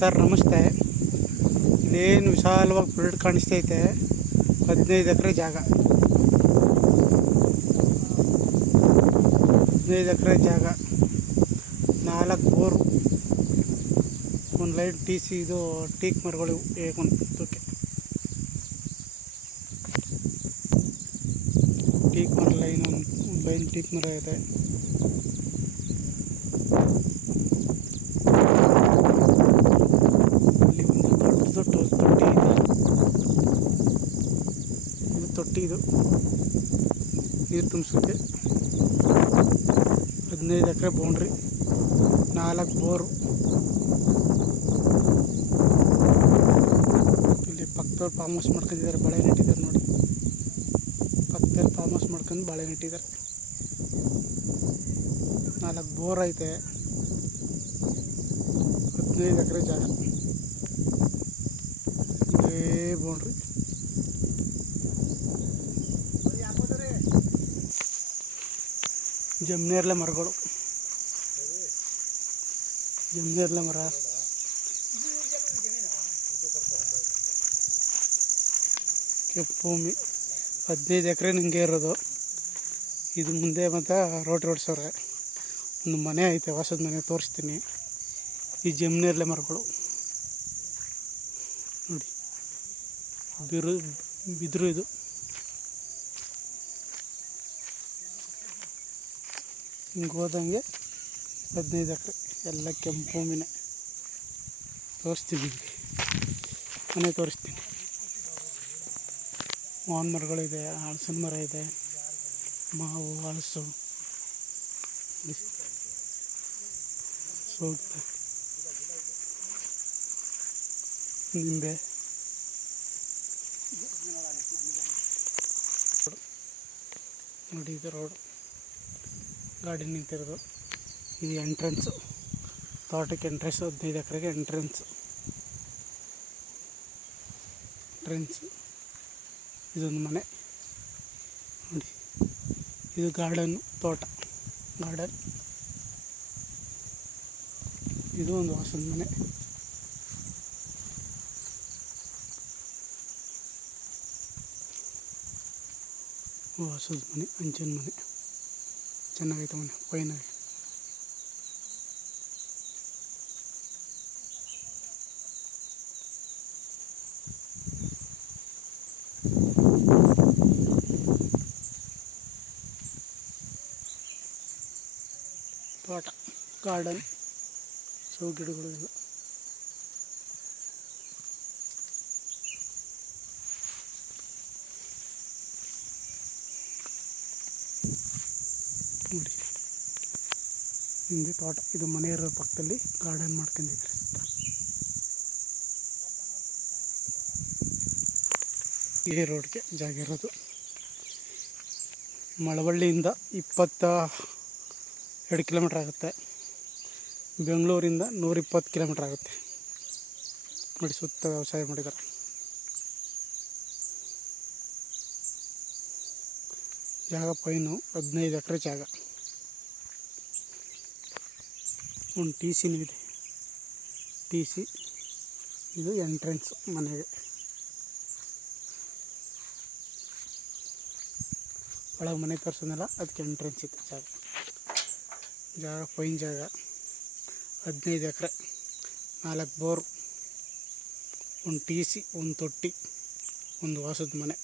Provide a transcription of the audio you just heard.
Sir ನಮಸ್ತೆ. ಇಲ್ಲೇನು ವಿಶಾಲವಾಗಿ ಫೀಲ್ಡ್ ಕಾಣಿಸ್ತೈತೆ. 15 ಎಕರೆ ಜಾಗ. 15 ಎಕರೆ ಜಾಗ, 4 ಬೋರು, ಒಂದು ಲೈನ್ ಟಿ ಸಿ. ಇದು ಟೀಕ್ ಮರಗಳು ಹೇಗೊಂದಕ್ಕೆ ಟೀಕ್ ಮರ ಲೈನ್, ಒಂದು ಲೈನ್ ಟೀಕ್ ಮರ ಇದೆ. ಇಲ್ಲಿ ಒಂದು ದೊಡ್ಡ ತೊಟ್ಟಿ ಇದೆ. ಇದು ತೊಟ್ಟಿ, ಇದು ನೀರು ತುಂಬಿಸೋಕ್ಕೆ. 15 ಎಕರೆ ಬೌಂಡ್ರಿ, 4 ಬೋರು. ಇಲ್ಲಿ ಪಕ್ಕದವ್ರು ಫಾರ್ಮ್ ಹೌಸ್ ಮಾಡ್ಕೊಂಡಿದ್ದಾರೆ, ಬಾಳೆ ನೆಟ್ಟಿದ್ದಾರೆ ನೋಡಿ. ಪಕ್ಕದಲ್ಲಿ ಫಾರ್ಮ್ ಹೌಸ್ ಮಾಡ್ಕೊಂಡು ಬಾಳೆ ನೆಟ್ಟಿದ್ದಾರೆ. 4 ಬೋರ್ ಐತೆ. 15 ಎಕರೆ ಜಾಗ, ಇದೇ ಬೌಂಡ್ರಿ. ಜಮ್ನೇರ್ಲೆ ಮರಗಳು, ಜಮ್ನೇರ್ಲೆ ಮರ. ಕೆಂಪು ಭೂಮಿ, 15 ಎಕರೆ ನಿಂಗೆ ಇರೋದು. ಇದು ಮುಂದೆ ಮತ್ತು ರೋಡ್ ರೋಡ್ಸವ್ರೆ. ಒಂದು ಮನೆ ಐತೆ, ಹೊಸದ ಮನೆ ತೋರಿಸ್ತೀನಿ. ಈ ಜಮ್ನೇರ್ಲೆ ಮರಗಳು ನೋಡಿ, ಬಿದಿರು. ಇದು ಹಿಂಗೆ ಹೋದಂಗೆ 15 ಎಕರೆ ಎಲ್ಲ ಕೆಂಪು ಭೂಮಿನೇ. ತೋರಿಸ್ತೀನಿ, ಮನೆ ತೋರಿಸ್ತೀನಿ. ಮಾವಿನ ಮರಗಳಿದೆ, ಹಲಸಿನ ಮರ ಇದೆ, ಮಾವು, ಹಲಸು, ಸೌತೆ, ನಿಂಬೆ. ನೋಡಿ, ಇದು ರೋಡು, ಗಾಡಿ ನಿಂತಿರೋದು. ಇದು ಎಂಟ್ರೆನ್ಸು, ತೋಟಕ್ಕೆ ಎಂಟ್ರೆನ್ಸು. 15 ಎಕರೆಗೆ ಎಂಟ್ರೆನ್ಸು. ಇದೊಂದು ಮನೆ ನೋಡಿ. ಇದು ಗಾರ್ಡನ್ನು, ತೋಟ, ಗಾರ್ಡನ್. ಇದು ಒಂದು ಹೊಸದ ಮನೆ. ಹೊಸದ ಮನೆ, ಹಂಚಿನ ಮನೆ. ಚೆನ್ನಾಗೈತೆ ಮನೆ, ಫೈನಾಗಿ. ತೋಟ, ಗಾರ್ಡನ್, ಸೌ ಗಿಡಗಳು ಎಲ್ಲ. ನೋಡಿ, ಹಿಂದೆ ತೋಟ. ಇದು ಮನೆ ಇರೋ ಪಕ್ಕದಲ್ಲಿ ಗಾರ್ಡನ್ ಮಾಡ್ಕೊಂಡಿದ್ದಾರೆ. ಈ ರೋಡ್ಗೆ ಜಾಗ ಇರೋದು. ಮಳವಳ್ಳಿಯಿಂದ 22 ಕಿಲೋಮೀಟ್ರ್ ಆಗುತ್ತೆ. ಬೆಂಗಳೂರಿಂದ 120 ಕಿಲೋಮೀಟ್ರ್ ಆಗುತ್ತೆ. ನೋಡಿ, ಸುತ್ತ ವ್ಯವಸಾಯ ಮಾಡಿದ್ದಾರೆ. ಜಾಗ ಪೈನು, 15 ಎಕರೆ ಜಾಗ. ಒಂದು ಟಿ ಸಿನೂ ಇದೆ. T C. ಇದು ಎಂಟ್ರೆನ್ಸ್ ಮನೆಗೆ. ಒಳಗೆ ಮನೆ ತೋರಿಸೋದಲ್ಲ, ಅದಕ್ಕೆ ಎಂಟ್ರೆನ್ಸ್ ಇತ್ತು. ಜಾಗ ಫೈನ್ ಜಾಗ. 15 ಎಕರೆ, 4 ಬೋರ್, ಒಂದು ಟಿ ಸಿ, ಒಂದು ತೊಟ್ಟಿ, ಒಂದು ಹೊಸದ ಮನೆ.